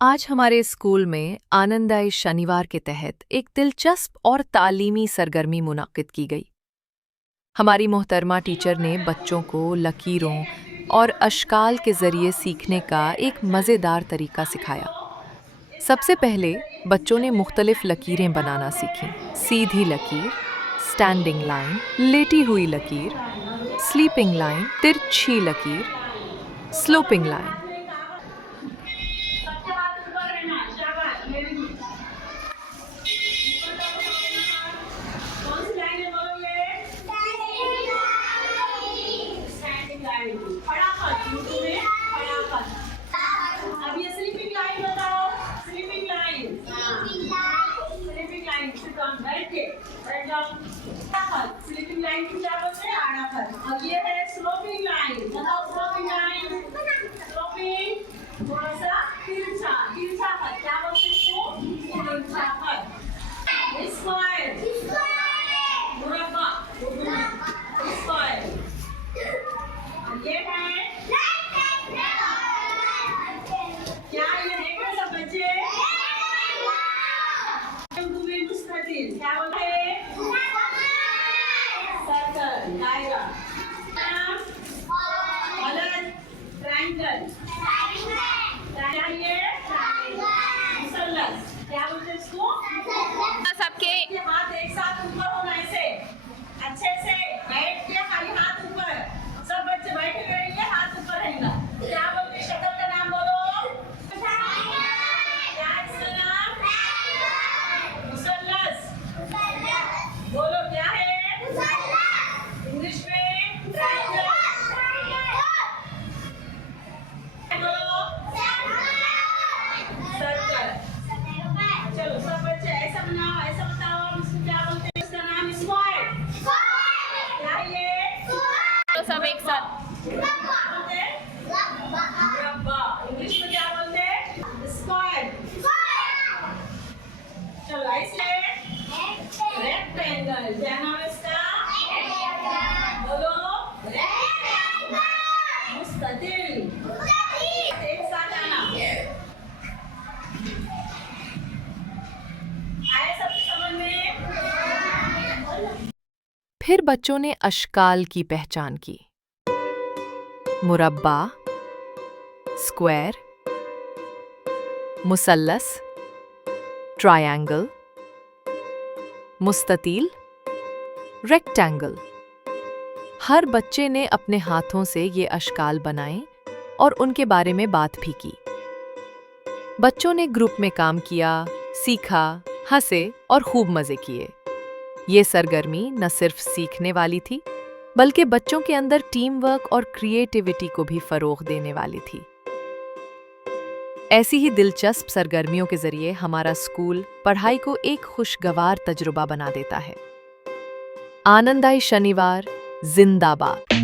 आज हमारे स्कूल में आनंदाई शनिवार के तहत एक दिलचस्प और तालीमी सरगर्मी मुनाकिद की गई। हमारी मोहतरमा टीचर ने बच्चों को लकीरों और अशकाल के ज़रिए सीखने का एक मज़ेदार तरीका सिखाया। सबसे पहले बच्चों ने मुख्तलिफ लकीरें बनाना सीखीं। सीधी लकीर, स्टैंडिंग लाइन, लेटी हुई लकीर, स्लीपिंग लाइन, तिरछी लकीर, स्लोपिंग लाइन। अब ये स्लीपिंग लाइन बताओ। स्लीपिंग लाइन, स्लीपिंग लाइन से कम बैठ जाओ। स्लीपिंग लाइन की क्या बोलते हैं? आड़ा पर। अब ये है स्लोपिंग लाइन, बताओ स्लोपिंग लाइन। स्लोपिंग थोड़ा सा तिरछा, तिरछा पर क्या बोलते हैं इसको? तिरछा पर। स्क्वायर, मुरब्बा, स्क्वायर। ये है क्या? ये देखो सब बच्चे मुस्ततिल क्या बोलते हैं? सर्कल, दायरा। गलत, ट्रायंगल। ये मुसल्लस क्या बोलते हैं इसको? सबके हाथ एक साथ ऊपर होना, ऐसे अच्छे से बैठ के खाली हाथ ऊपर। सब बच्चे बैठे रहेंगे, हाथ ऊपर रहेगा। क्या बोलते हैं? शक्ल का नाम बोलो। क्या है इसका नाम? मुसल्लस। बोलो क्या है? इंग्लिश में ट्रायंगल। बोलो सर्कल। चलो सब बच्चे ऐसा बनाओ, ऐसा बताओ। इसको क्या बोलते हैं? इसका नाम स्क्वायर। क्या है ये? तो सब एक साथ बोलते हैं मुरब्बा। इंग्लिश में क्या बोलते हैं? स्क्वायर। चलो ऐसे रेक्टेंगल। क्या नाम है इसका? बोलो मुस्ततिल। एक साथ आना। आया सबके समझ में? फिर बच्चों ने अशकाल की पहचान की। मुरब्बा, स्क्वायर, मुसल्लस, ट्रायंगल, मुस्ततील, रेक्टेंगल। हर बच्चे ने अपने हाथों से ये अशकाल बनाए और उनके बारे में बात भी की। बच्चों ने ग्रुप में काम किया, सीखा, हंसे और खूब मजे किए। ये सरगर्मी न सिर्फ सीखने वाली थी, बल्कि बच्चों के अंदर टीम वर्क और क्रिएटिविटी को भी फरोग देने वाली थी। ऐसी ही दिलचस्प सरगर्मियों के जरिए हमारा स्कूल पढ़ाई को एक खुशगवार तजुर्बा बना देता है। आनंदाई शनिवार जिंदाबाद।